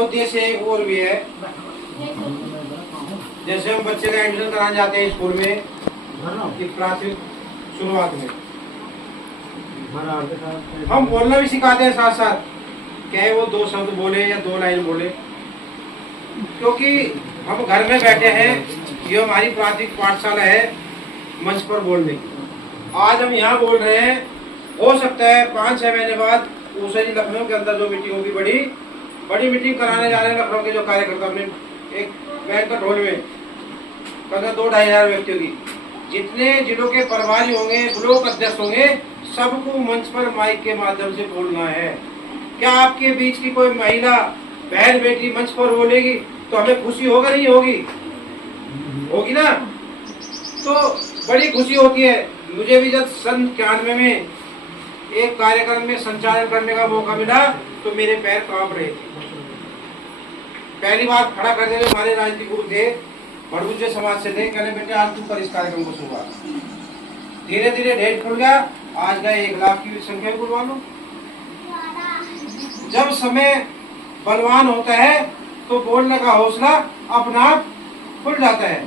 उद्देश्य एक और भी है। जैसे हम बच्चे का एडमिशन कराने जाते हैं स्कूल में कि प्राथमिक शुरुआत में हम बोलना भी सिखाते हैं साथ साथ, क्या वो 2 शब्द बोले या 2 लाइन बोले, क्योंकि हम घर में बैठे हैं, ये हमारी प्राथमिक पाठशाला है मंच पर बोलने की। आज हम यहाँ बोल रहे हैं, हो सकता है 5-6 महीने बाद उसे लखनऊ के अंदर जो मीटिंग होगी, बड़ी मीटिंग कराने जा रहे हैं लखनऊ के जो कार्यकर्ता अपने एक बैंकट हॉल में, 2-2.5 हजार व्यक्तियों की, जितने जिलों के प्रभारी होंगे, ब्लॉक अध्यक्ष होंगे, सबको मंच पर माइक के माध्यम से बोलना है। क्या आपके बीच की कोई महिला बहन बेटी मंच पर बोलेगी तो हमें खुशी होगा, नहीं होगी? होगी ना। तो बड़ी खुशी होती है। मुझे भी जब सन 91 में एक कार्यक्रम में संचालन करने का मौका मिला तो मेरे पैर कांप रहे थे। पहली बार खड़ा करने में हमारे राजनीतिक गुरु थे, भड़गुज्जे समाज से थे, कहने बेटे आज तू कर इस कार्यक्रम को शुरुआत। धीरे धीरे ढेर खुल गया, आज गए 1 लाख की संख्या बुलवा लो। जब समय बलवान होता है तो बोलने का हौसला अपना आप खुल जाता है।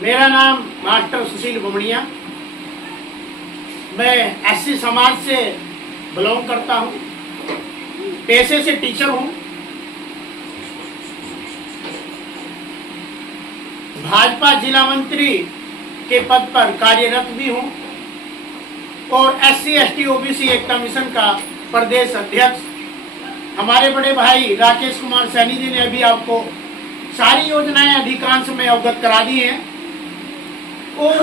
मेरा नाम मास्टर सुशील बुमड़िया, मैं एससी समाज से बिलोंग करता हूँ, पेशे से टीचर हूँ। भाजपा जिला मंत्री के पद पर कार्यरत भी हूँ और SC/ST OBC एकता मिशन का प्रदेश अध्यक्ष। हमारे बड़े भाई राकेश कुमार सैनी जी ने अभी आपको सारी योजनाएं अधिकांश में अवगत करा दी हैं और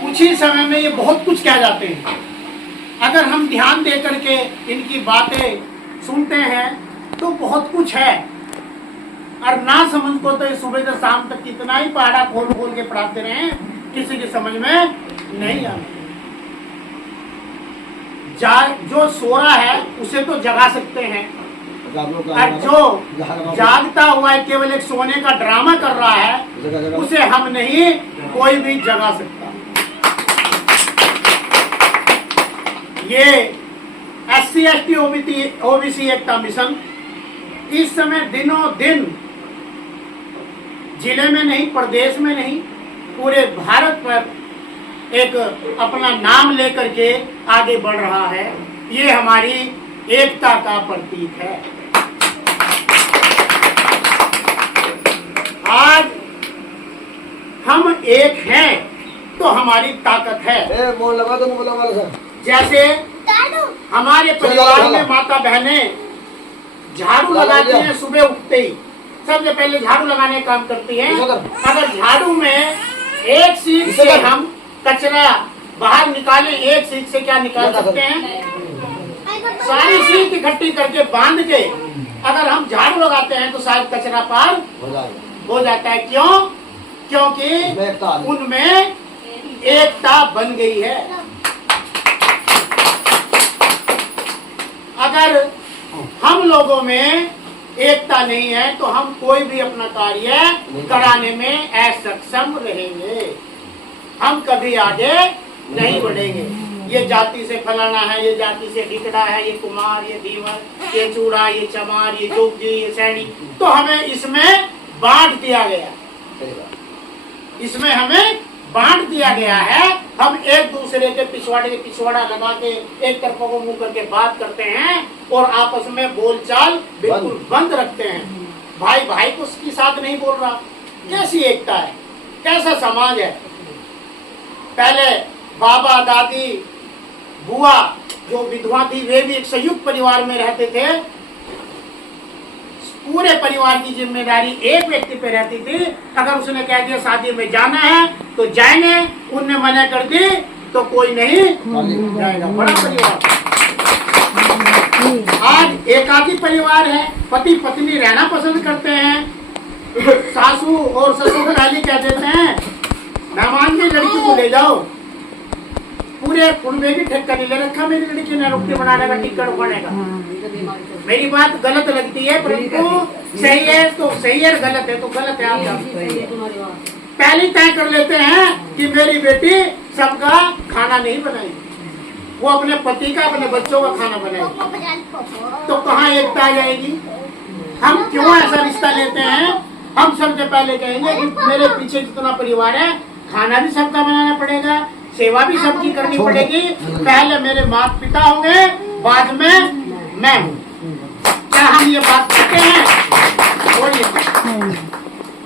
कुछ ही समय में ये बहुत कुछ कह जाते हैं। अगर हम ध्यान दे करके इनकी बातें सुनते हैं तो बहुत कुछ है, और ना समझ को तो सुबह से शाम तक कितना ही पहाड़ा खोल खोल के पढ़ाते रहे, किसी की समझ में नहीं आती। जो सो रहा है उसे तो जगा सकते हैं, और जो जागता हुआ है केवल एक सोने का ड्रामा कर रहा है उसे हम नहीं कोई भी जगा सकता। ये SC/ST OBC एकता मिशन इस समय दिनों दिन जिले में नहीं, प्रदेश में नहीं, पूरे भारत पर एक अपना नाम लेकर के आगे बढ़ रहा है। ये हमारी एकता का प्रतीक है। आज हम एक हैं तो हमारी ताकत है। जैसे हमारे परिवार में माता बहनें झाड़ू लगाती हैं, सुबह उठते ही सबसे पहले झाड़ू लगाने का काम करती हैं। अगर झाड़ू में एक सीट से हम कचरा बाहर निकाले, एक सीट से क्या निकाल सकते हैं? सारी सीट इकट्ठी करके बांध के अगर हम झाड़ू लगाते हैं तो शायद कचरा पार हो जाता है। क्यों? क्योंकि उनमें एकता बन गई है। अगर हम लोगों में एकता नहीं है तो हम कोई भी अपना कार्य कराने में असक्षम रहेंगे, हम कभी आगे नहीं बढ़ेंगे। ये जाति से फलाना है, ये जाति से ढिकड़ा है, ये कुमार, ये धीवर, ये चूड़ा, ये चमार, ये जोगी, ये सैनी, तो हमें इसमें बांट दिया गया। इसमें हमें बांट दिया गया है। हम एक दूसरे के पिछवाड़ा लगा के एक तरफ को मुंह करके बात करते हैं और आपस में बोलचाल बिल्कुल बंद रखते हैं। भाई भाई को उसके साथ नहीं बोल रहा। कैसी एकता है, कैसा समाज है? पहले बाबा दादी बुआ जो विधवा थी वे भी एक संयुक्त परिवार में रहते थे। पूरे परिवार की जिम्मेदारी एक व्यक्ति पे रहती थी। अगर उसने कह दिया शादी में जाना है तो जाएंगे, उनने मना कर दी तो कोई नहीं जाएगा। बड़ा परिवार। आज एकाकी परिवार है, पति पत्नी रहना पसंद करते हैं। सासू और ससुर खाली कह देते हैं मेहमान की लड़की को ले जाओ। पूरे कुंबे की ठेका नहीं ले रखा मेरी लड़की ने रोटी बनाने का, टिकट उखाड़ने का। मेरी बात गलत लगती है परंतु सही है तो सही है, गलत है तो गलत है। आप पहले तय कर लेते हैं कि मेरी बेटी सबका खाना नहीं बनाएगी, वो अपने पति का, अपने बच्चों का खाना बनाएगी। तो कहाँ एकता आ जाएगी? हम क्यों ऐसा रिश्ता लेते हैं? हम सबसे पहले कहेंगे कि मेरे पीछे जितना परिवार है, खाना भी सबका बनाना पड़ेगा, सेवा भी सबकी करनी पड़ेगी। पहले मेरे माता पिता होंगे, बाद में मैं हूँ। क्या हम ये बात करते हैं? बोलिए।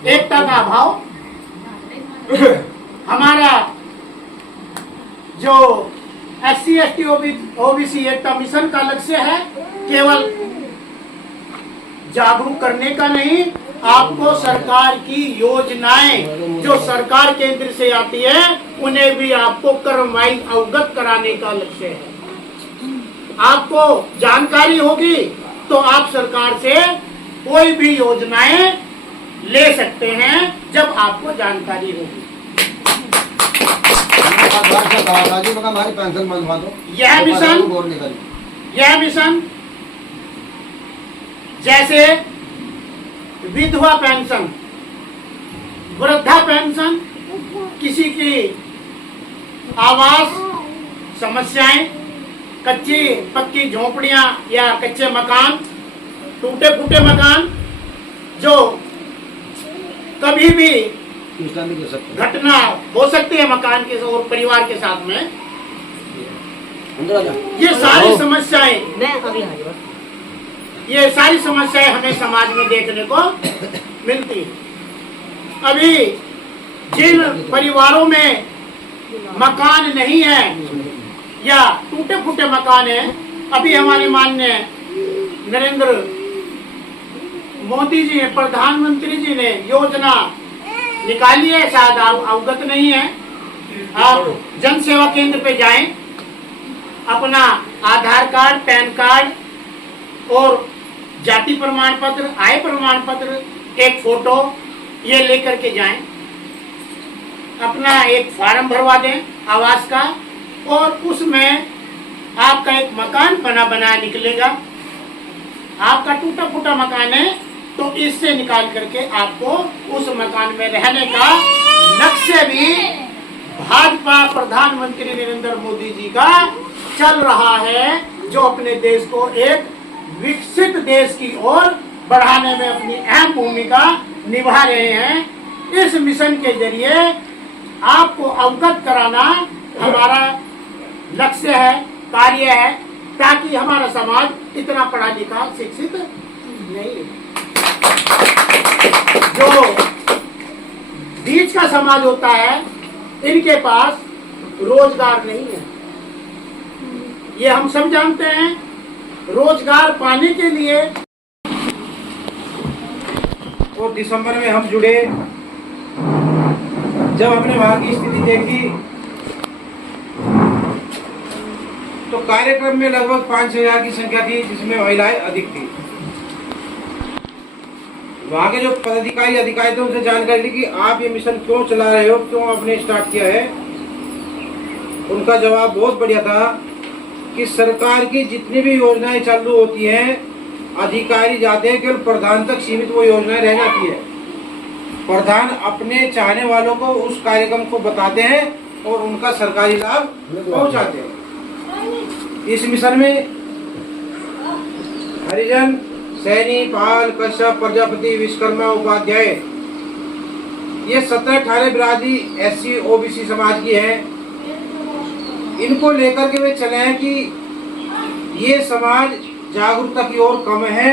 एकता का अभाव हमारा जो SC ST OBC एकता मिशन का लक्ष्य है केवल जागरूक करने का नहीं, आपको सरकार की योजनाएं जो सरकार केंद्र से आती है उन्हें भी आपको कर्मवाई अवगत कराने का लक्ष्य है। आपको जानकारी होगी तो आप सरकार से कोई भी योजनाएं ले सकते हैं जब आपको जानकारी होगी। हमारी पेंशन बनवा दो। यह मिशन जैसे विधवा पेंशन, वृद्धा पेंशन, किसी की आवास समस्याएं, कच्ची पक्की झोपड़ियां या कच्चे मकान, टूटे फूटे मकान जो कभी भी घटना हो सकती है मकान के और परिवार के साथ में, ये सारी समस्याएं हमें समाज में देखने को मिलती है। अभी जिन परिवारों में मकान नहीं है या टूटे फूटे मकान है, अभी हमारे माननीय नरेंद्र मोदी जी ने, प्रधानमंत्री जी ने योजना निकाली है, शायद आप अवगत नहीं है। आप जन सेवा केंद्र पे जाएं, अपना आधार कार्ड, पैन कार्ड और जाति प्रमाण पत्र, आय प्रमाण पत्र, एक फोटो ये लेकर के जाएं, अपना एक फॉर्म भरवा दें आवास का, और उसमें आपका एक मकान बना निकलेगा। आपका टूटा फूटा मकान है तो इससे निकाल करके आपको उस मकान में रहने का लक्ष्य भी भाजपा प्रधानमंत्री नरेंद्र मोदी जी का चल रहा है, जो अपने देश को एक विकसित देश की ओर बढ़ाने में अपनी अहम भूमिका निभा रहे हैं। इस मिशन के जरिए आपको अवगत कराना हमारा लक्ष्य है, कार्य है, ताकि हमारा समाज इतना पढ़ा लिखा शिक्षित नहीं है। जो बीच का समाज होता है, इनके पास रोजगार नहीं है, ये हम सब जानते हैं। रोजगार पाने के लिए और दिसंबर में हम जुड़े, जब हमने वहां की स्थिति देखी तो कार्यक्रम में लगभग 5,000 की संख्या थी, जिसमें महिलाएं अधिक थी। वहाँ के जो पदाधिकारी अधिकारी थे उनसे जानकारी ली कि आप ये मिशन क्यों चला रहे हो, क्यों आपने स्टार्ट किया है। उनका जवाब बहुत बढ़िया था कि सरकार की जितनी भी योजनाएं चालू होती हैं, अधिकारी जाते हैं, केवल प्रधान तक सीमित वो योजनाएं रह जाती है। प्रधान अपने चाहने वालों को उस कार्यक्रम को बताते हैं और उनका सरकारी लाभ पहुंचाते हैं। इस मिशन में हरिजन, सैनी, पाल, कश्यप, प्रजापति, विश्वकर्मा, उपाध्याय, ये 17-18 बिरादरी SC OBC समाज की है। इनको लेकर के वे चले हैं कि ये समाज जागरूकता की ओर कम है,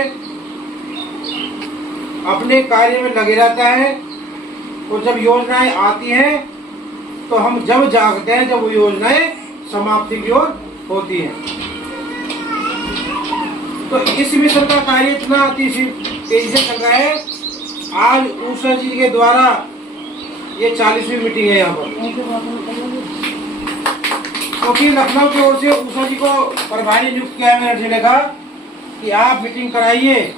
अपने कार्य में लगे रहता है, और जब योजनाएं आती हैं तो हम जब जागते हैं जब वो योजनाएं समाप्ति की ओर होती हैं। तो इस मिशन का कार्य इतना तेजी से चल रहा है। आज ऊषा जी के द्वारा ये 40वीं मीटिंग है यहाँ पर, क्योंकि लखनऊ की ओर से ऊषा जी को प्रभारी नियुक्त किया है। मैंने ने कहा कि आप मीटिंग कराइए,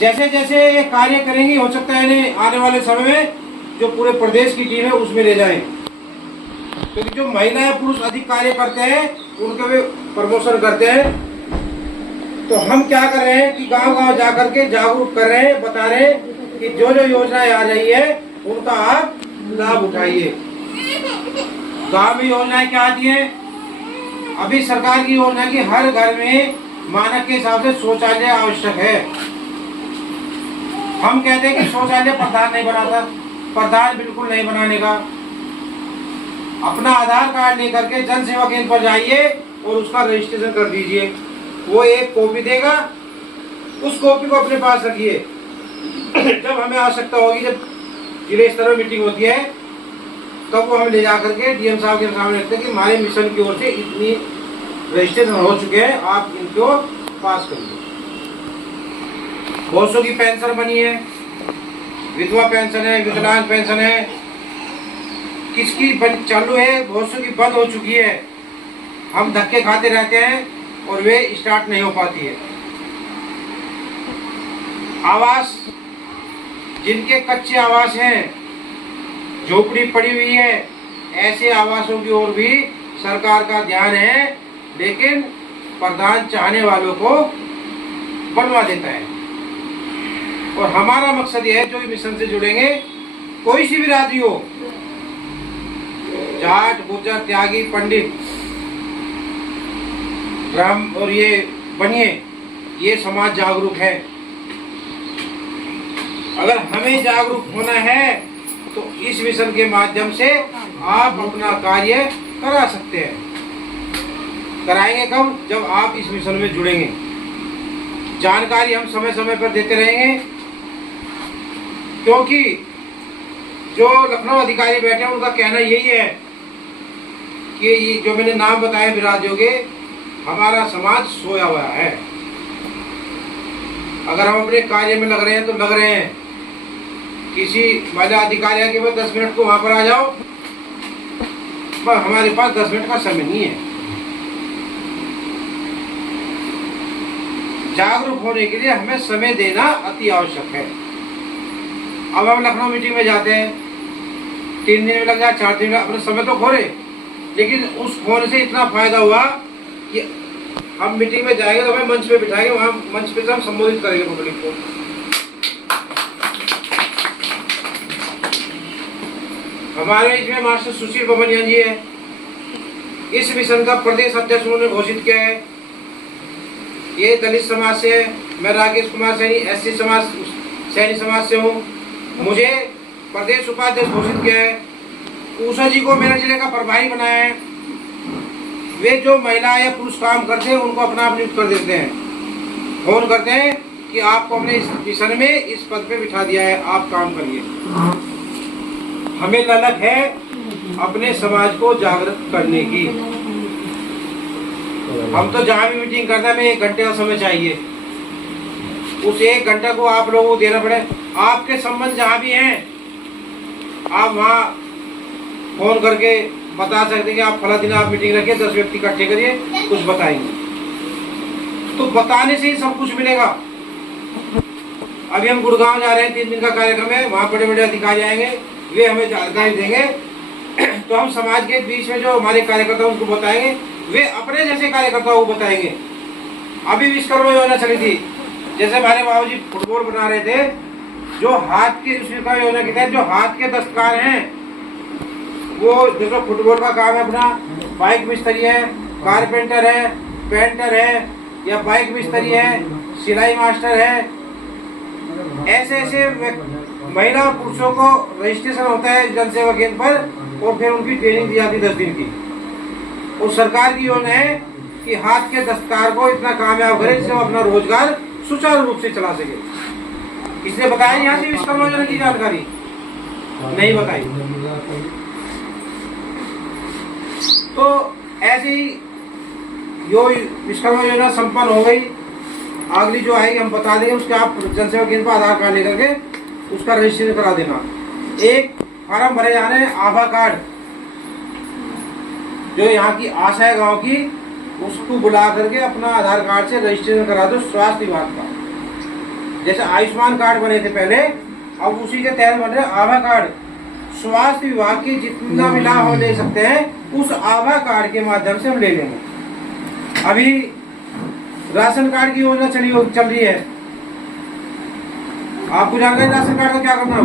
जैसे जैसे ये कार्य करेंगे हो सकता है इन्हें आने वाले समय में जो पूरे प्रदेश की टीम है उसमें ले जाएं, क्योंकि जो महिला या पुरुष अधिक कार्य करते हैं उनके वे प्रमोशन करते हैं। तो हम क्या कर रहे हैं कि गांव-गांव जाकर के जागरूक कर रहे हैं, बता रहे हैं कि जो जो योजनाएं आ रही है उनका आप लाभ उठाइए। गांव में योजनाएं क्या आती है? अभी सरकार की योजना की हर घर में मानक के हिसाब से शौचालय आवश्यक है। हम कहते हैं कि शौचालय प्रधान नहीं बनाता, प्रधान बिल्कुल नहीं बनाने का। अपना आधार कार्ड लेकर के जन सेवा केंद्र पर जाइए और उसका रजिस्ट्रेशन कर दीजिए। वो एक कॉपी देगा, उस कॉपी को अपने पास रखिए। जब हमें आवश्यकता होगी, जब जिले स्तर पर मीटिंग होती है, तब वो हमें ले जा करके डीएम साहब के सामने रखते हैं कि हमारे मिशन की ओर से इतनी रजिस्ट्रेशन हो चुके हैं, आप इनको पास करिए। बहुत सौ की पेंशन बनी है, विधवा पेंशन है, विकलांग पेंशन है, किसकी चालू है, बहुत सौ की बंद हो चुकी है। हम धक्के खाते रहते हैं और वे स्टार्ट नहीं हो पाती है। आवास, जिनके कच्चे आवास हैं, झोपड़ी पड़ी हुई है, ऐसे आवासों की ओर भी सरकार का ध्यान है, लेकिन प्रधान चाहने वालों को बनवा देता है। और हमारा मकसद यह है, जो मिशन से जुड़ेंगे, कोई सी भी राधि हो, जाट, गुर्जर, त्यागी, पंडित, ब्राह्मण, और ये बनिए, ये समाज जागरूक है। अगर हमें जागरूक होना है तो इस मिशन के माध्यम से आप अपना कार्य करा सकते हैं। कराएंगे कब? जब आप इस मिशन में जुड़ेंगे। जानकारी हम समय समय पर देते रहेंगे, क्योंकि जो लखनऊ अधिकारी बैठे हैं उनका कहना यही है कि ये जो मैंने नाम बताया विराजियों के, हमारा समाज सोया हुआ है। अगर हम अपने कार्य में लग रहे हैं तो लग रहे हैं। किसी महिला अधिकारी के बाद 10 मिनट को वहां पर आ जाओ, पर हमारे पास 10 मिनट का समय नहीं है। जागरूक होने के लिए हमें समय देना अति आवश्यक है। अब हम लखनऊ मीटिंग में जाते हैं, 3 दिन में लग जाए, 4 दिन में, अपना समय तो खोरे, लेकिन उस खोने से इतना फायदा हुआ कि हम मीटिंग में जाएंगे तो हमें मंच पे बिठाएंगे, वहां मंच पे से हम संबोधित करेंगे पब्लिक को। हमारे बीच में मास्टर सुशील बबनिया जी है। इस मिशन का प्रदेश अध्यक्ष उन्होंने घोषित किया है। ये दलित समाज से है। मैं राकेश कुमार सैनी एससी समाज, सैनी समाज से हूँ। मुझे प्रदेश उपाध्यक्ष घोषित किया है। उषा जी को मेरठ जिले का प्रभारी बनाया है। वे जो महिला या पुरुष काम करते हैं उनको अपना आप नियुक्त कर देते हैं, फोन करते हैं कि आपको हमने इस मिशन में इस पद पे बिठा दिया है, आप काम करिए। हमें ललक है अपने समाज को जागृत करने की। हम तो जहाँ भी मीटिंग करते हैं, हमें 1 घंटे का समय चाहिए। उस 1 घंटा को आप लोगों को देना पड़े। आपके संबंध जहाँ भी हैं, आप वहाँ फोन करके बता सकते हैं कि आप फला दिन आप मीटिंग रखिए, 10 व्यक्ति इकट्ठे करिए, कुछ बताएंगे। तो बताने से ही सब कुछ मिलेगा। अभी हम गुड़गांव जा रहे हैं, 3 दिन का कार्यक्रम है। वहाँ बड़े बड़े अधिकारी आएंगे, वे हमें जानकारी देंगे। तो हम समाज के बीच में जो हमारे कार्यकर्ता उनको बताएंगे, वे अपने जैसे कार्यकर्ताओं को बताएंगे। अभी विश्वकर्मा योजना चली थी, जैसे हमारे बाबूजी फुटबॉल बना रहे थे, जो हाथ के विश्वकर्मा योजना के तहत जो हाथ के दस्तकार हैं, वो जो फुटबॉल का काम है अपना, बाइक मिस्त्री है, कारपेंटर है, पेंटर है, या बाइक मिस्त्री है, सिलाई मास्टर है, ऐसे ऐसे महिला और पुरुषों को रजिस्ट्रेशन होता है जन सेवा केंद्र पर, और फिर उनकी ट्रेनिंग दी जाती है 10 दिन की। और सरकार की योजना है कि हाथ के दस्तकार को इतना कामयाब करें जिससे वो अपना रोजगार सुचारू रूप से चला सके। किसने बताया यहाँ से विश्वकर्मा योजना की जानकारी? नहीं बताई। तो ऐसे ही जो विश्वकर्मा योजना संपन्न हो गई, अगली जो आएगी हम बता देंगे। उसके आप जनसेवा केंद्र पर आधार कार्ड लेकर के उसका रजिस्ट्रेशन करा देना। एक फॉर्म भरे जाने हैं, आभा कार्ड, जो यहाँ की आशा है गांव की, उसको बुला करके अपना आधार कार्ड से रजिस्ट्रेशन करा दो स्वास्थ्य विभाग का। जैसे आयुष्मान कार्ड बने थे पहले, अब उसी के तहत बन रहे आभा कार्ड। स्वास्थ्य विभाग की जितना भी लाभ हम ले सकते हैं, उस आभा कार्ड के माध्यम से हम ले लेंगे। अभी राशन कार्ड की योजना चल रही है। आपको जानकारी राशन कार्ड का क्या करना है?